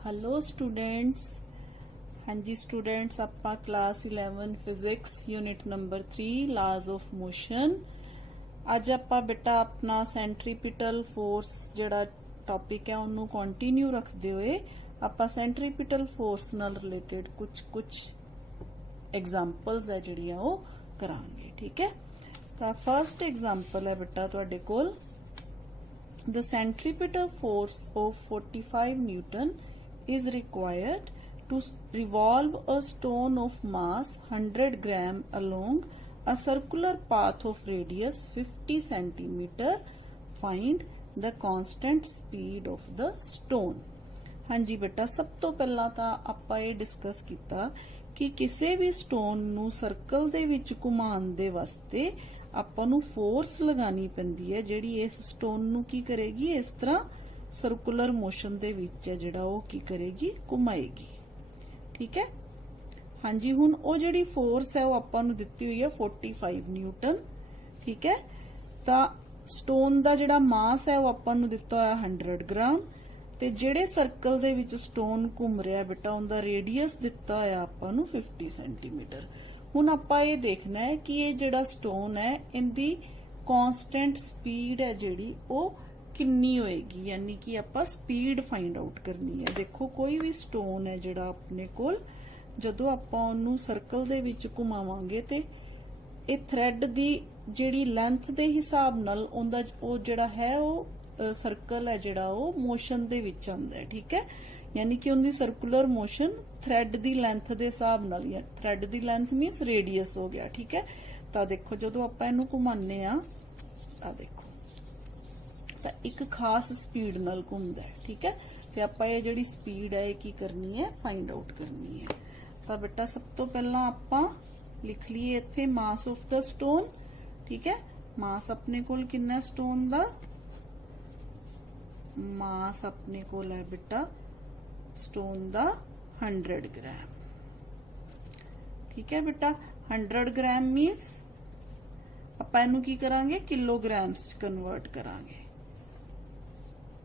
Hello students. हाँ जी students, आपा class 11 physics unit number 3 लाज ऑफ मोशन। अज आपा बेटा अपना सेंट्रीपिटल फोर्स जड़ा टॉपिक है उन्होंने कंटिन्यू रखते हुए आपा सेंट्रीपिटल फोर्स नाल रिलेटेड कुछ एग्जांपल्स है जड़ियां वो करांगे। ठीक है, तो फर्स्ट एग्जांपल है बेटा तुहाडे कोल the centripetal force of 45 Newton is required to revolve a stone of mass 100 gram along a circular path of radius 50 centimeter. Find the constant speed of the stone. हाँ जी बेटा, सब तो पहला ਤਾਂ ਆਪਾਂ ਇਹ ਡਿਸਕਸ ਕੀਤਾ ਕਿ ਕਿਸੇ ਵੀ ਸਟੋਨ ਨੂੰ ਸਰਕਲ ਦੇ ਵਿੱਚ ਘੁਮਾਉਣ ਦੇ ਵਾਸਤੇ ਆਪਾਂ ਨੂੰ ਫੋਰਸ ਲਗਾਣੀ ਪੈਂਦੀ ਹੈ ਜਿਹੜੀ ਇਸ ਸਟੋਨ ਨੂੰ ਕੀ ਕਰੇਗੀ, ਇਸ ਤਰ੍ਹਾਂ ਸਰਕੂਲਰ ਮੋਸ਼ਨ ਦੇ ਵਿੱਚ ਹੈ ਜਿਹੜਾ ਉਹ ਕੀ ਕਰੇਗੀ, ਘੁਮਾਏਗੀ। ਠੀਕ ਹੈ, ਹਾਂਜੀ ਹੁਣ ਉਹ ਜਿਹੜੀ ਫੋਰਸ ਹੈ ਉਹ ਆਪਾਂ ਨੂੰ ਦਿੱਤੀ ਹੋਈ ਹੈ 45 ਨਿਊਟਨ। ਠੀਕ ਹੈ, ਤਾਂ ਸਟੋਨ ਦਾ ਜਿਹੜਾ ਮਾਸ ਹੈ ਉਹ ਆਪਾਂ ਨੂੰ ਦਿੱਤਾ ਹੋਇਆ 100 ਗ੍ਰਾਮ ਤੇ ਜਿਹੜੇ ਸਰਕਲ ਦੇ ਵਿੱਚ ਸਟੋਨ ਘੁੰਮ ਰਿਹਾ ਬੇਟਾ ਉਹਦਾ ਰੇਡੀਅਸ ਦਿੱਤਾ ਹੋਇਆ ਆਪਾਂ ਨੂੰ 50 ਸੈਂਟੀਮੀਟਰ। ਹੁਣ ਆਪਾਂ ਇਹ ਦੇਖਣਾ ਹੈ ਕਿ ਇਹ ਜਿਹੜਾ ਸਟੋਨ ਹੈ ਇਹਦੀ ਕਾਂਸਟੈਂਟ ਸਪੀਡ ਹੈ ਜਿਹੜੀ ਉਹ ਕਿੰਨੀ ਹੋਏਗੀ, ਯਾਨੀ ਕਿ ਆਪਾਂ ਸਪੀਡ ਫਾਈਂਡ ਆਊਟ ਕਰਨੀ ਹੈ। ਦੇਖੋ ਕੋਈ ਵੀ ਸਟੋਨ ਹੈ ਜਿਹੜਾ ਆਪਣੇ ਕੋਲ ਜਦੋਂ ਆਪਾਂ ਉਹਨੂੰ ਸਰਕਲ ਦੇ ਵਿੱਚ ਘੁਮਾਵਾਂਗੇ ਤੇ ਇਹ ਥ੍ਰੈਡ ਦੀ ਜਿਹੜੀ ਲੈਂਥ ਦੇ ਹਿਸਾਬ ਨਾਲ ਉਹਦਾ ਉਹ ਜਿਹੜਾ ਹੈ ਉਹ ਸਰਕਲ ਹੈ ਜਿਹੜਾ ਉਹ ਮੋਸ਼ਨ ਦੇ ਵਿੱਚ ਆਉਂਦਾ ਹੈ। ਠੀਕ ਹੈ, यानी कि उनकी सर्कुलर मोशन थ्रेड दी लेंथ दे हिसाब नाल, थ्रेड दी लेंथ मींस रेडियस हो गया। ठीक है, तो देखो जदों आपां इहनूं घुमाने आ देखो तो एक खास स्पीड नाल घुमदा है। ठीक है, ते आपां ये जिहड़ी स्पीड है की करनी है, फाइंड आउट करनी है। तो बेटा सब तो पहला आपां लिख लीए इत्थे मास ऑफ द स्टोन। ठीक है, मास अपने कोल किन्ना स्टोन दा, मास अपने कोल है बेटा स्टोन दा 100 ग्राम। ठीक है बेटा, 100 ग्राम मीन्स ਆਪਾਂ ਇਹਨੂੰ ਕੀ ਕਰਾਂਗੇ, ਕਿਲੋਗ੍ਰਾਮਸ ਚ ਕਨਵਰਟ ਕਰਾਂਗੇ।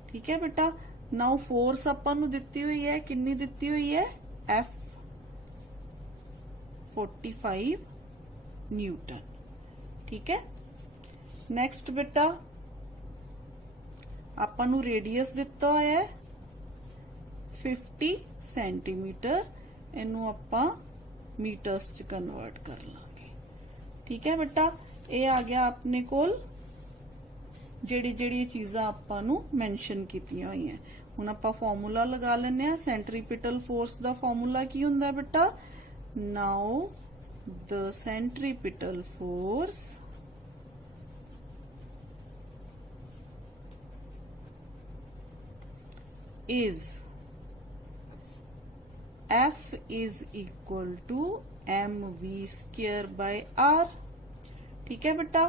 ਠੀਕ ਹੈ ਬੇਟਾ, ਨਾਓ ਫੋਰਸ ਆਪਾਂ ਨੂੰ ਦਿੱਤੀ ਹੋਈ ਹੈ, ਕਿੰਨੀ ਦਿੱਤੀ ਹੋਈ ਹੈ, F 45 ਨਿਊਟਨ। ਠੀਕ ਹੈ, ਨੈਕਸਟ ਬੇਟਾ ਆਪਾਂ ਨੂੰ ਰੇਡੀਅਸ ਦਿੱਤਾ ਹੋਇਆ ਹੈ 50 सेंटीमीटर, इनू आपां मीटर्स च कन्वर्ट कर लांगे। ठीक है बेटा, ये आ गया अपने कोल जेड़ी जेड़ी चीज़ां आपां नू मैंशन कीतियां होई हैं। हुण आपां फार्मूला लगा लैने आ। सेंट्रीपिटल फोर्स दा फार्मूला की हुंदा बेटा, now the centripetal force is F is equal to mv square by r। ठीक है बेटा,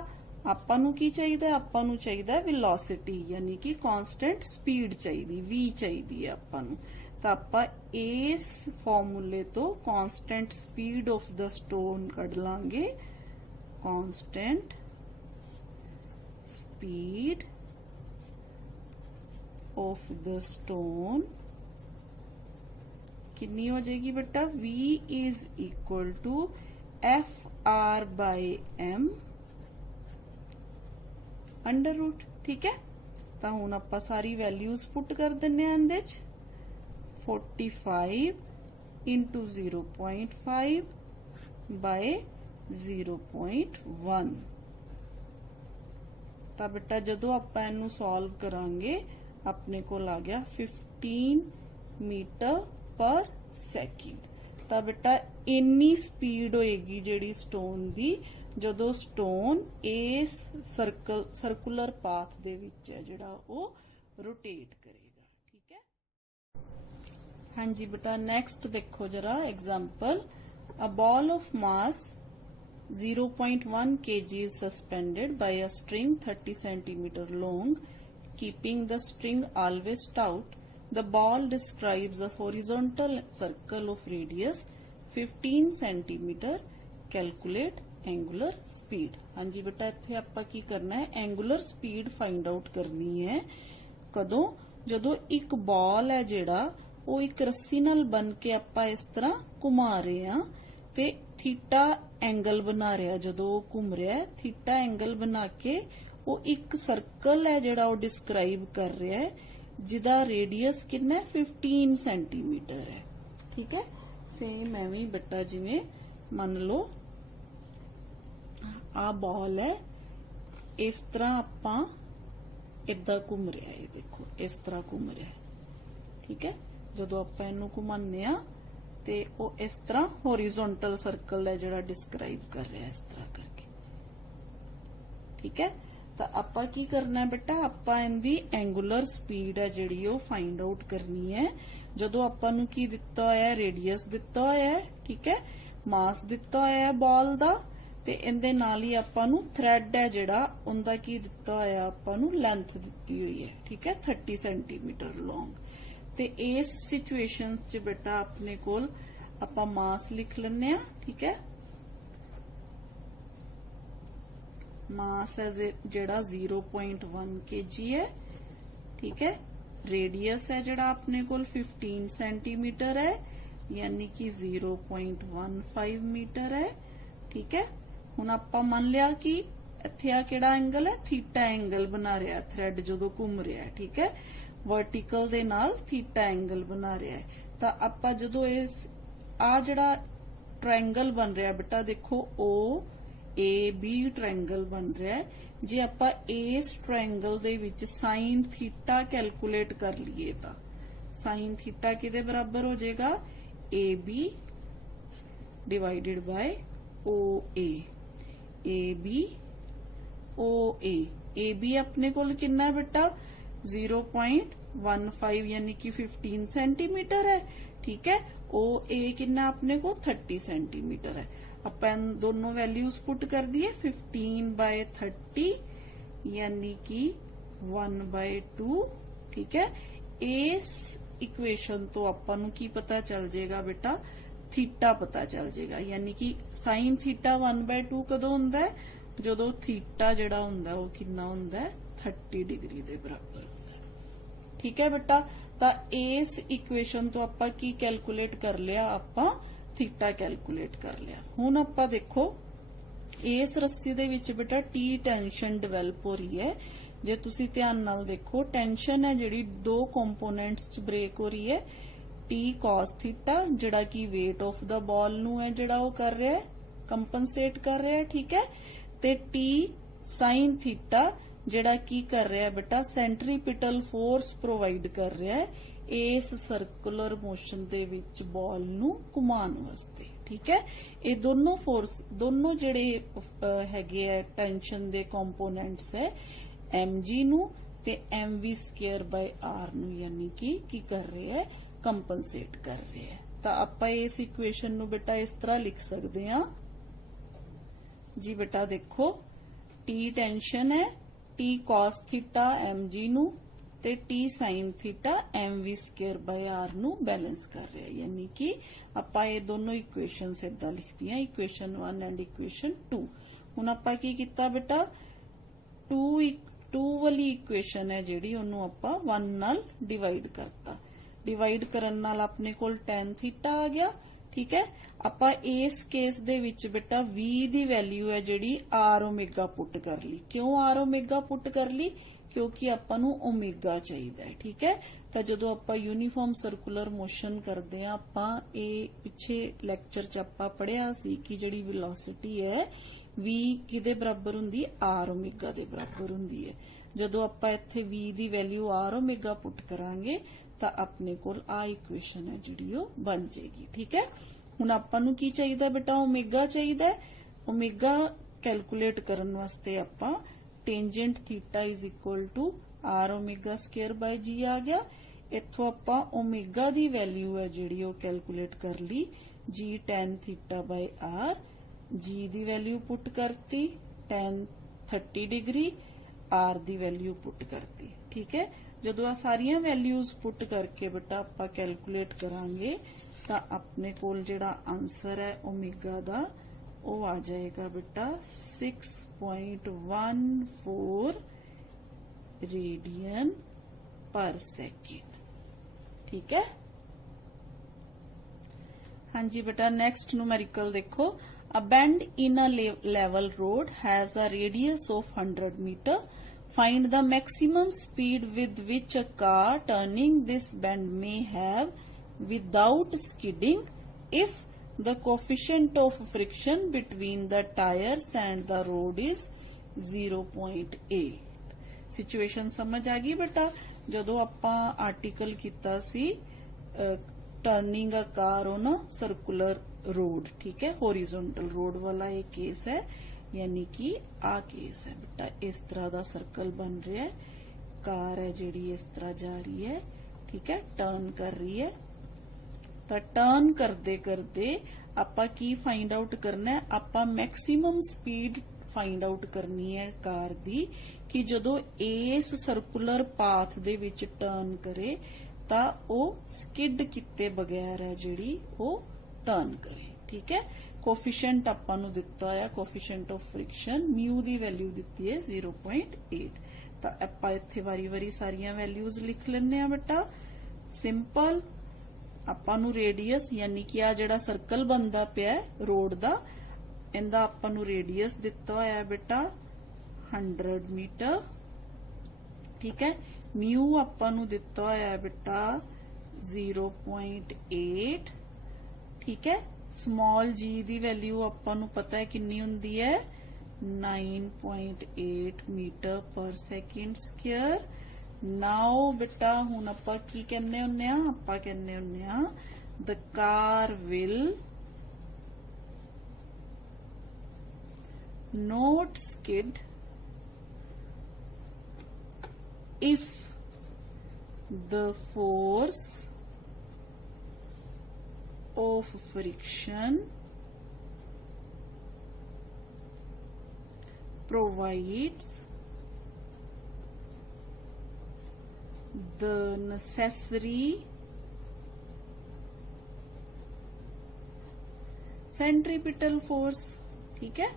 ਆਪਾਂ ਨੂੰ ਕੀ ਚਾਹੀਦਾ, ਆਪਾਂ ਨੂੰ ਚਾਹੀਦਾ ਵੈਲੋਸਿਟੀ ਯਾਨੀ ਕਿ ਕਾਂਸਟੈਂਟ ਸਪੀਡ ਚਾਹੀਦੀ, v ਚਾਹੀਦੀ ਹੈ ਆਪਾਂ ਨੂੰ। ਤਾਂ ਆਪਾਂ ਇਸ ਫਾਰਮੂਲੇ ਤੋਂ ਕਾਂਸਟੈਂਟ ਸਪੀਡ ਆਫ ਦਾ ਸਟੋਨ ਕੱਢ ਲਾਂਗੇ। ਕਾਂਸਟੈਂਟ ਸਪੀਡ ਆਫ ਦਾ ਸਟੋਨ कितनी हो जाएगी बेटा, V is equal to F R by M under root. ठीक है, तो हुण आपां सारी वैल्यूज पुट कर दिन्ने आं इहदे च। 45 इंटू 0.5 बाय 0.1। तो बेटा जदों आपां इहनूं सॉल्व करांगे अपने कोल आ गया 15 मीटर पर सैकेंड। तो बेटा इन्नी स्पीड होएगी जेड़ी स्टोन दी जदों स्टोन इस सर्कुलर पाथ दे विच है जेड़ा वो रोटेट करेगा। ठीक है, हाँ जी बेटा नेक्स्ट देखो जरा example. A ball of mass 0.1 kg is suspended by a string 30 centimeter long, keeping the string always taut. The ball describes a horizontal circle of radius 15 centimeter. Calculate angular speed। हाँ जी बेटा, इत्थे आपां की करना है, angular speed find out करनी है। कदों, जदों एक बॉल है जेड़ा ਉਹ ਇੱਕ ਰੱਸੀ ਨਾਲ ਬਨ ਕੇ ਆਪਾਂ ਇਸ ਤਰ੍ਹਾਂ ਘੁਮਾ ਰਹੇ ਹਾਂ ਤੇ ਥੀਟਾ ਐਂਗਲ ਬਣਾ ਰਿਹਾ। ਜਦੋਂ ਉਹ ਘੁੰਮ ਰਿਹਾ ਥੀਟਾ ਐਂਗਲ ਬਣਾ ਕੇ ਉਹ ਇੱਕ ਸਰਕਲ ਹੈ ਜਿਹੜਾ ਉਹ ਡਿਸਕ੍ਰਾਈਬ ਕਰ ਰਿਹਾ ਹੈ, ਜਿਹਦਾ ਰੇਡੀਅਸ ਕਿੰਨਾ ਹੈ 15 ਸੈਂਟੀਮੀਟਰ ਹੈ। ਠੀਕ ਹੈ, ਸੇਮ ਐਵੇਂ ਹੀ ਬੇਟਾ ਜਿਵੇਂ ਮੰਨ ਲਓ ਆ ਬਾਲ ਹੈ, ਇਸ ਤਰ੍ਹਾਂ ਆਪਾਂ ਇਦਾਂ ਘੁੰਮ ਰਿਹਾ ਹੈ, ਦੇਖੋ ਇਸ ਤਰ੍ਹਾਂ ਘੁੰਮ ਰਿਹਾ ਹੈ। ਠੀਕ ਹੈ, ਜਦੋਂ ਆਪਾਂ ਇਹਨੂੰ ਘੁਮਾਉਂਦੇ ਆ ਤੇ ਉਹ ਇਸ ਤਰ੍ਹਾਂ ਹੋਰੀਜ਼ੋਨਟਲ ਸਰਕਲ ਹੈ ਜਿਹੜਾ ਡਿਸਕ੍ਰਾਈਬ ਕਰ ਰਿਹਾ ਇਸ ਤਰ੍ਹਾਂ ਕਰਕੇ। ਠੀਕ ਹੈ, ਤਾਂ ਆਪਾਂ ਕੀ ਕਰਨਾ ਹੈ ਬੇਟਾ, ਆਪਾਂ ਇਹਦੀ ਐਂਗੂਲਰ ਸਪੀਡ ਹੈ ਜਿਹੜੀ ਉਹ ਫਾਈਂਡ ਆਊਟ ਕਰਨੀ ਹੈ। ਜਦੋਂ ਆਪਾਂ ਨੂੰ ਕੀ ਦਿੱਤਾ ਹੋਇਆ ਹੈ, ਰੇਡੀਅਸ ਦਿੱਤਾ ਹੋਇਆ ਹੈ, ਠੀਕ ਹੈ, ਮਾਸ ਦਿੱਤਾ ਹੋਇਆ ਹੈ ਬਾਲ ਦਾ, ਤੇ ਇਹਦੇ ਨਾਲ ਹੀ ਆਪਾਂ ਨੂੰ ਥ੍ਰੈਡ ਹੈ ਜਿਹੜਾ ਉਹਦਾ ਕੀ ਦਿੱਤਾ ਹੋਇਆ, ਆਪਾਂ ਨੂੰ ਲੈਂਥ ਦਿੱਤੀ ਹੋਈ ਹੈ। ਠੀਕ ਹੈ, 30 ਸੈਂਟੀਮੀਟਰ ਲੌਂਗ। ਤੇ ਇਸ ਸਿਚੁਏਸ਼ਨ 'ਚ ਬੇਟਾ ਆਪਣੇ ਕੋਲ ਆਪਾਂ ਮਾਸ ਲਿਖ ਲੈਣੇ ਆ। ਠੀਕ ਹੈ, ਮਾਸ ਹੈ ਜਿਹੜਾ 0.1 kg ਹੈ। ਠੀਕ ਹੈ, रेडियस है जड़ा अपने कोल 15 सेंटीमीटर है, यानी कि 0.15 मीटर है। ठीक है, हुण आपां मान लिया कि इत्थे आ किहड़ा एंगल है, थीटा एंगल बना रहा है थ्रेड जदों घूम रहा है। ठीक है, वर्टिकल दे नाल थीटा एंगल बना रहा है। तो आपां जदों इस आ जिहड़ा ट्रायंगल बन रहा है बेटा, देखो ओ ए बी ट्रायंगल बन रहा है। जे आपां इस ट्रायंगल दे विच साइन थीटा कैलकुलेट कर लीए तो साइन थीटा किहदे बराबर हो जाएगा, A B divided by O A. A B O A B अपने कोल कितना है बेटा 0.15 यानी कि 15 सेंटीमीटर है। ठीक है, ओ ए कितना अपने को 30 सेंटीमीटर है। अपन दोनों वैल्यूज पुट कर दिए, 15/30 यानी कि 1/2। ठीक है, इस इक्वेशन तो अपन की पता चल जाएगा बेटा, थीटा पता चल जाएगा, यानी कि साइन थीटा 1/2 कदों हुंदा है, जदों थीटा जिहड़ा हुंदा है वो कितना हुंदा है 30 डिग्री दे बराबर हुंदा है। ठीक है बेटा, तो इस इक्वेशन तो आपां की कैलकुलेट कर लिया, आपां थीटा कैलकुलेट कर लिया। हुण आपां देखो इस रस्सी दे विच बेटा टी टेंशन डिवेलप हो रही है। जे तुसी ध्यान नाल देखो, टेंशन है जिहड़ी दो कंपोनेंट्स च ब्रेक हो रही है। टी कॉस थीटा जिहड़ा कि वेट ऑफ द बॉल नू है जिहड़ा वो कर रहा है, कंपनसेट कर रहा है। ठीक है, ते टी साइन थीटा जिहड़ा की कर रहा है बेटा, सेंट्रीपिटल फोर्स प्रोवाइड कर रहा है इस सर्कुलर मोशन दे विच बॉल नू घुमाउण वास्ते। ठीक है, ये दोनों फोर्स दोनों जिहड़े हैगे है टेंशन दे कंपोनेंट्स है, एम जी नू ते M V square by R नू, यानी कि कर रहे हैं कंपनसेट कर रहे हैं। तो आपां इस इक्वेशन नू बेटा इस तरह लिख सकते हैं जी। बेटा देखो टी टेंशन है, T cos theta M G नू ते T sine theta M V square by R नू बैलेंस कर रहा है, यानी कि आपां ये दोनों इक्वेशन इदां लिख दियां, इक्वेशन 1 एंड इक्वेशन 2। हुण आपां की कीता बेटा, 2 वाली इक्वेशन है जिहड़ी ओनू आपां 1 नाल डिवाइड करता, डिवाइड करन नाल अपने कोल tan थीटा आ गया। ठीक है, आपां इस केस दे विच बेटा v दी वैल्यू है जिहड़ी r ओमेगा पुट कर ली। क्यों r ओमेगा पुट कर ली, क्योंकि आपां नू ओमेगा चाहिदा है। ठीक है, तो जदों आपां यूनीफॉर्म सर्कुलर मोशन करदे आ, आपां ए पिछे लैक्चर च आपां पढ़िया सी कि जिहड़ी वेलोसिटी है v किदे बराबर हुंदी, r ओमेगा दे बराबर हुंदी है। जदों आपां इत्थे v दी वैल्यू r ओमेगा पुट करांगे तो अपने कोल आ इक्वेशन है जिहड़ी ओ बन जाएगी। ठीक है, हुण आपां नू की चाहिदा बेटा, ओमेगा चाहिदा है। ओमेगा कैलकुलेट करन वास्ते आपां tangent theta is equal to R omega square by G आ गया। इत्थों आपां ओमेगा दी वैल्यू है जिहड़ी ओ कैलकुलेट कर ली, G tan theta by R. G दी वैल्यू पुट करती, tan 30 डिग्री, आर दी वैल्यू पुट करती। ठीक है, जदों आ सारियां वैल्यूज पुट करके बेटा आपां कैलकुलेट करांगे तो अपने कोल जिहड़ा आंसर है ओमेगा दा वो आ जाएगा बेटा 6.14 रेडियन पर सेकेंड। ठीक है, हाँ जी बेटा, नेक्स्ट न्यूमेरिकल देखो। A bend in a level road has a radius of 100 metre. Find the maximum speed with which a car turning this bend may have without skidding if the coefficient of friction between the tires and the road is 0.8। Situation समझ आ गई बेटा? ਜਦੋਂ ਆਪਾਂ article ਕੀਤਾ ਸੀ turning a car on a circular road, ठीक है, हॉरिजॉन्टल रोड वाला ये केस है, यानी कि आ केस है बेटा। इस तरह का सर्कल बन रहा है, कार है जिहड़ी इस तरह जा रही है, ठीक है, टर्न कर रही है। तो टर्न करते करते आपां की फाइंड आउट करना है, आपां मैक्सिमम स्पीड फाइंड आउट करनी है कार दी कि जदों इस सर्कुलर पाथ दे विच टर्न करे तां ओह स्किड किते बगैर है जिहड़ी ओह टर्न करे, ठीक है। कोफिशिएंट आपां नूं दित्ता है, coefficient of friction mu the value दित्ती है 0.8। तां आपां इत्थे वारी वारी सारियां वैल्यूज लिख लैने आ बेटा। सिंपल आपां नूं रेडियस यानी कि आ जिहड़ा सर्कल बनदा पिया रोड दा, इंदा आपां नूं रेडियस दित्ता होया बेटा 100 मीटर, ठीक है। म्यू आपां नूं दित्ता होया बेटा 0.8, ठीक है। स्मॉल जी दी वैल्यू आपां नूं पता है कितनी हुंदी है 9.8 मीटर पर सेकंड स्क्वायर। नाउ बेटा हुण आपां की कहने हुन्ने आ, आपां कहने हुन्ने आ the car will not skid if the force of friction provides the necessary centripetal force, ठीक है।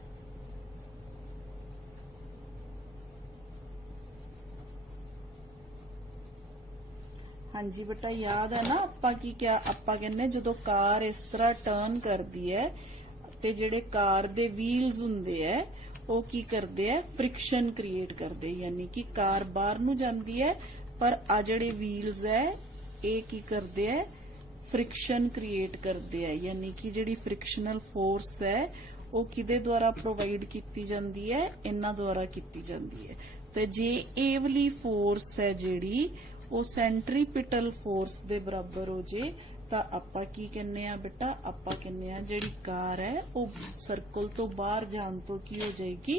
हाँ जी बेटा, याद है ना आपां की क्या आपां कहने जदों कार इस तरह टर्न करदी है ते जिहड़े कार दे व्हील्स हुंदे है ਉਹ ਕੀ ਕਰਦੇ ਹੈ फ्रिक्शन क्रिएट करदे, यानी कि कार बाहर ਨੂੰ ਜਾਂਦੀ है पर आ ਜਿਹੜੇ व्हील्स है ਇਹ ਕੀ ਕਰਦੇ है फ्रिक्शन क्रिएट करदे है, यानी कि ਜਿਹੜੀ फ्रिक्शनल फोर्स है ਉਹ किदे द्वारा प्रोवाइड की जाती है, इन्हां द्वारा की जाती है। ते जे ਇਹ वाली फोर्स है ਜਿਹੜੀ ਉਹ सेंट्रीपिटल फोर्स दे बराबर हो जे ਤਾਂ ਆਪਾਂ ਕੀ ਕਹਿੰਨੇ ਆ बेटा, ਆਪਾਂ ਕਹਿੰਨੇ ਆ ਜਿਹੜੀ ਕਾਰ है ਉਹ ਸਰਕਲ ਤੋਂ ਬਾਹਰ ਜਾਣ ਤੋਂ ਕੀ ਹੋ ਜਾਏਗੀ,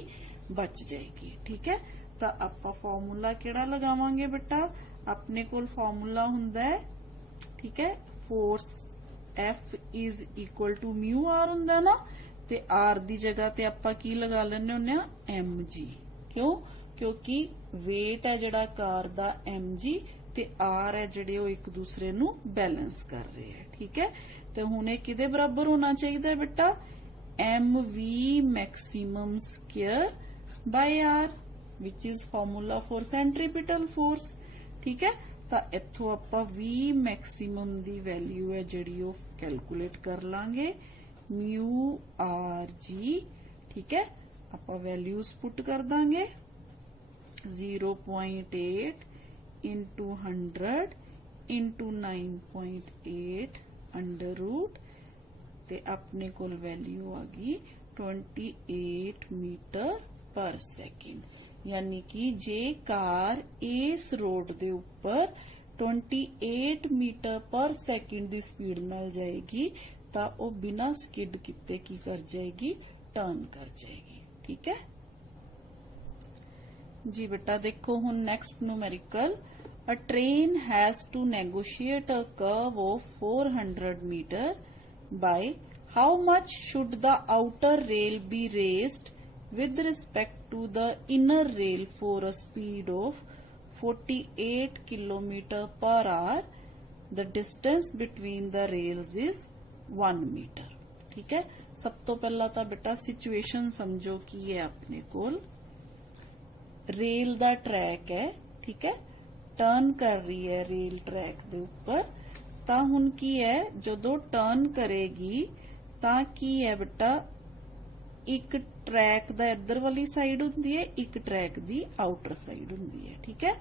ਬਚ ਜਾਏਗੀ, ठीक है। ਤਾਂ ਆਪਾਂ ਫਾਰਮੂਲਾ ਕਿਹੜਾ ਲਗਾਵਾਂਗੇ बेटा, ਆਪਣੇ ਕੋਲ ਫਾਰਮੂਲਾ ਹੁੰਦਾ ਹੈ, ठीक है, force F is equal to mu R ਹੁੰਦਾ ਨਾ, ਤੇ R ਦੀ ਜਗ੍ਹਾ ਤੇ ਆਪਾਂ ਕੀ ਲਗਾ ਲੈਣੇ ਹੁੰਨੇ ਆ mg। ਕਿਉਂ? ਕਿਉਂਕਿ weight ਹੈ ਜਿਹੜਾ ਕਾਰ ਦਾ mg ਤੇ R है ਜਿਹੜੇ ਉਹ ਇੱਕ ਦੂਸਰੇ ਨੂੰ बैलेंस कर रहे हैं, ठीक है। तो ਹੁਣ ਇਹ ਕਿਹਦੇ ਬਰਾਬਰ ਹੋਣਾ ਚਾਹੀਦਾ बेटा, mv maximum square by R which is formula for centripetal force, ठीक है। ਤਾਂ ਇੱਥੋਂ ਆਪਾਂ v maximum ਦੀ ਵੈਲਿਊ ਹੈ ਜਿਹੜੀ ਉਹ ਕੈਲਕੂਲੇਟ ਕਰ ਲਾਂਗੇ mu rg, ठीक है। ਆਪਾਂ ਵੈਲਿਊਜ਼ ਪੁੱਟ ਕਰ ਦਾਂਗੇ 0.8 into 100 into 9.8 under root ਤੇ ਆਪਣੇ ਕੋਲ ਵੈਲਿਊ ਆ ਗਈ 28 मीटर पर सेकंड। यानी कि जे कार इस रोड दे ऊपर 28 मीटर पर सेकंड दी स्पीड नाल जाएगी ਤਾਂ ਉਹ बिना स्किड किते की कर जाएगी, टर्न कर जाएगी, ठीक है जी बेटा। देखो हुण next numerical, a train has to negotiate a curve of 400 metre by how much should the outer rail be raised with respect to the inner rail for a speed of 48 km per hour. The distance between the rails is 1 meter, ठीक है। सब तो पहला तो बेटा situation समझो कि ये अपने कोल रेल दा ट्रैक है, ठीक है, टर्न कर रही है रेल ट्रैक दे ऊपर। ਤਾਂ ਹੁਣ ਕੀ ਹੈ ਜਦੋਂ ਟਰਨ ਕਰੇਗੀ ਤਾਂ ਕੀ ਹੈ ਬੇਟਾ ਇੱਕ ट्रैक ਦਾ ਇੱਧਰ ਵਾਲੀ ਸਾਈਡ ਹੁੰਦੀ ਹੈ ਇੱਕ ट्रैक ਦੀ ਆਊਟਰ ਸਾਈਡ ਹੁੰਦੀ ਹੈ ਠੀਕ ਹੈ।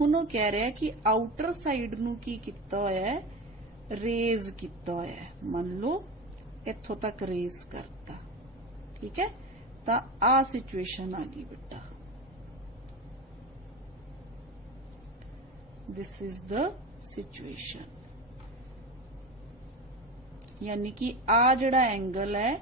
ਹੁਣ ਉਹ ਕਹਿ ਰਿਹਾ ਕਿ ਆਊਟਰ ਸਾਈਡ ਨੂੰ ਕੀ ਕੀਤਾ ਹੋਇਆ ਹੈ ਰੇਜ਼ ਕੀਤਾ ਹੋਇਆ ਹੈ ਮੰਨ ਲਓ ਇੱਥੋਂ ਤੱਕ ਰੇਜ਼ ਕਰਤਾ ਠੀਕ ਹੈ। ਤਾਂ ਆ ਸਿਚੁਏਸ਼ਨ ਆ ਗਈ ਬੇਟਾ दिस इज द सिचुएशन यानी कि आ जड़ा एंगल है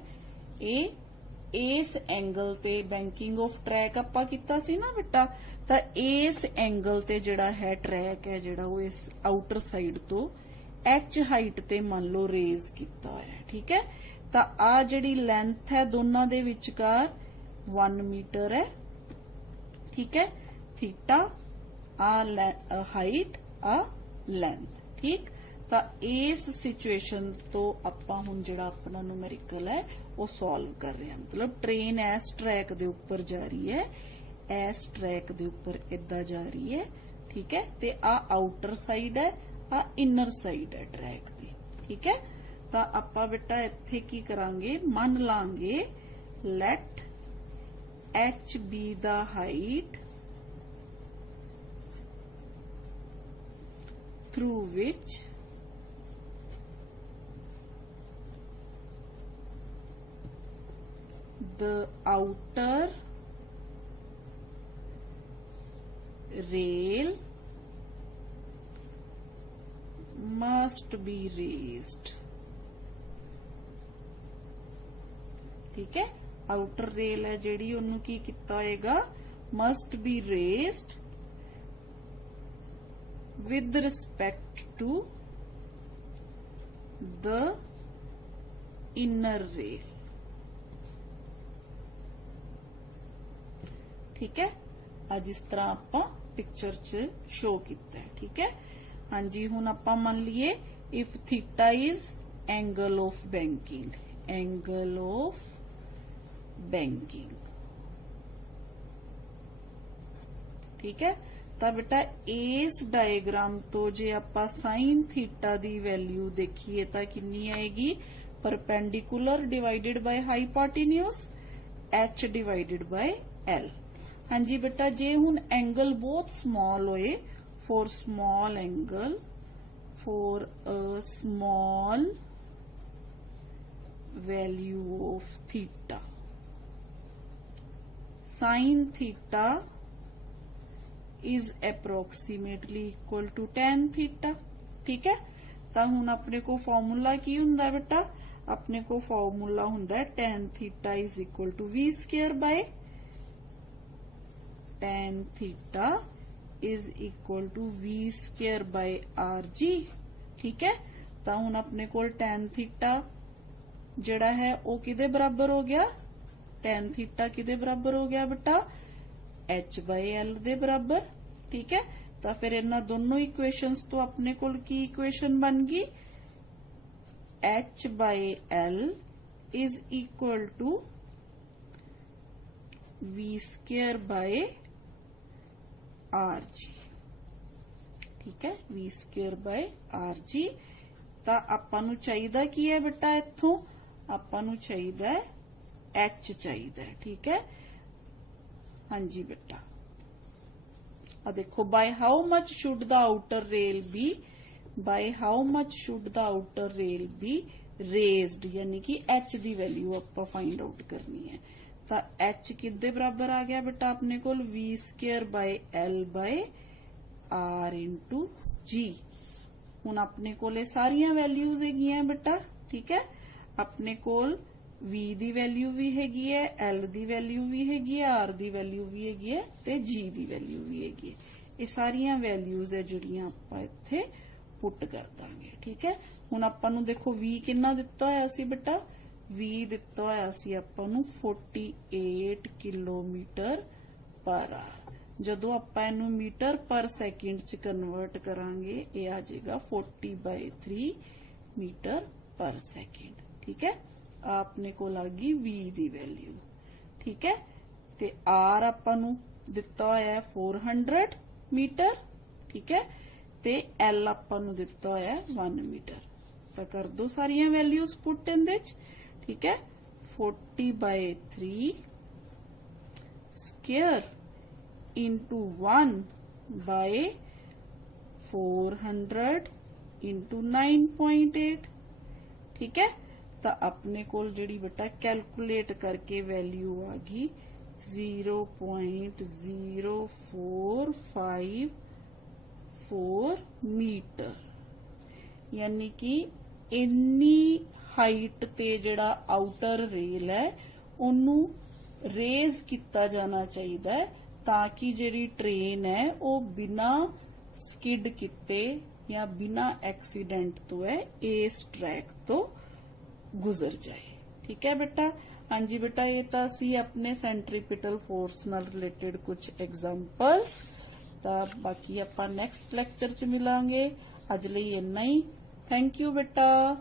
इस एंगल ते बैंकिंग ऑफ ट्रैक आपां कीता सी ना बेटा तां इस एंगल ते जड़ा है ट्रैक है जड़ा वो इस आउटर साइड तो एच हाइट ते मान लो रेज कीता होया है ठीक है। तां आ जड़ी लेंथ है दोनों दे विचकार 1 मीटर है ठीक है। थीटा आ हाइट आ लेंथ ठीक। ਤਾਂ ਇਸ ਸਿਚੁਏਸ਼ਨ ਤੋਂ ਆਪਾਂ ਹੁਣ ਜਿਹੜਾ ਆਪਣਾ ਨੂਮੈਰੀਕਲ ਹੈ ਉਹ ਸੋਲਵ ਕਰ ਰਹੇ ਹਾਂ ਮਤਲਬ ਟ੍ਰੇਨ ਇਸ ਟਰੈਕ ਦੇ ਉੱਪਰ ਜਾ ਰਹੀ ਹੈ ਇਸ ਟਰੈਕ ਦੇ ਉੱਪਰ ਇਦਾਂ ਜਾ ਰਹੀ ਹੈ ਠੀਕ ਹੈ। ਤੇ ਆ ਆਊਟਰ ਸਾਈਡ ਹੈ ਆ ਇਨਰ ਸਾਈਡ ਹੈ ਟਰੈਕ ਦੀ ਠੀਕ ਹੈ। ਤਾਂ ਆਪਾਂ ਬੇਟਾ ਇੱਥੇ ਕੀ ਕਰਾਂਗੇ ਮੰਨ ਲਾਂਗੇ light h be the height through which the outer rail must be raised ठीक है। आउटर रेल है जिहड़ी उन्होंने की किया होएगा must be raised with respect to the inner rail ठीक है। आज इस तरह आपां पिक्चर च शो किया है ठीक है। हाँ जी हुण आपां मान लीए if theta is angle of banking angle of banking ठीक है। ਤਾਂ बेटा इस डायग्राम तो जे आपां साइन थीटा दी वैल्यू देखिए तो कितनी आएगी perpendicular divided by hypotenuse h divided by l। हाँ जी बेटा जे हुण एंगल बहुत स्मॉल होए for small angle for a small value of theta sine theta is approximately equal to tan theta ठीक है। ਤਾਂ ਹੁਣ ਆਪਣੇ ਕੋ ਫਾਰਮੂਲਾ ਕੀ ਹੁੰਦਾ ਬੇਟਾ ਆਪਣੇ ਕੋ ਫਾਰਮੂਲਾ ਹੁੰਦਾ tan theta is equal to v square by tan theta is equal to v square by rg ठीक है। ਤਾਂ ਹੁਣ ਆਪਣੇ ਕੋਲ tan theta ਜਿਹੜਾ ਹੈ ਉਹ ਕਿਹਦੇ ਬਰਾਬਰ ਹੋ ਗਿਆ tan theta ਕਿਹਦੇ ਬਰਾਬਰ ਹੋ ਗਿਆ ਬੇਟਾ h by l ਦੇ बराबर ठीक है। तो फिर इन्हां दोनों इक्वेशंस तो अपने कोल की इक्वेशन बन गई h by l is equal to v square by rg ठीक है v square by rg। तो आपां नूं चाहीदा की है बेटा इत्थों आपां नूं चाहीदा h चाहीदा ठीक है। हाँ जी बेटा आ देखो by how much should the outer rail be by how much should the outer rail be raised यानी कि h दी वैल्यू आपां फाइंड आउट करनी है। तो h किदे बराबर आ गया बेटा अपने कोल v square by l by r into g। हुण अपने कोल सारियां वैल्यूज हैगियां बेटा ठीक है। अपने कोल v ਦੀ वैल्यू भी हैगी है l ਦੀ वैल्यू भी हैगी है r ਦੀ वैल्यू भी हैगी है ते g ਦੀ वैल्यू भी हैगी है। ये सारियां वैल्यूज है जिहड़ियां आपां इत्थे पुट कर दांगे ठीक है। हुण आपां नूं देखो v कितना दिता होया सी बेटा v दिता होया सी आपां नूं 48 किलोमीटर पर आवर जदों आपां इहनूं मीटर पर सेकंड च कन्वर्ट करांगे ये आ जाएगा 40/3 मीटर पर सेकंड ठीक है। आपने को लगी v दी वैल्यू ठीक है। ते r आपां नूं दिता होया 400 मीटर ठीक है। ਤੇ L ਆਪਾਂ ਨੂੰ ਦਿੱਤਾ ਹੋਇਆ 1 मीटर। ਤਾਂ ਕਰ ਦੋ ਸਾਰੀਆਂ ਵੈਲਿਊਜ਼ ਪੁੱਟ ਇਹਦੇ ਚ, ਠੀਕ ਹੈ। 40/3 square into 1/400 into 9.8, ठीक है। तो अपने कोल जिहड़ी बेटा कैलकुलेट करके वैल्यू आ गई 0.0454 मीटर, यानी कि इन्नी हाइट ते जिहड़ा आउटर रेल है उन्नू रेज किया जाना चाहिए ताकि जिहड़ी ट्रेन है वो बिना स्किड किते या बिना एक्सीडेंट तो है इस ट्रैक तो गुजर जाए, ठीक है बेटा। हाँ जी बेटा, ये तो असी अपने सेंट्रीपिटल फोर्स नाल रिलेटेड कुछ एग्जांपल्स, तो बाकी आपां नेक्स्ट लेक्चर च मिलांगे। अज लई इन्ना ही। थैंक यू बेटा।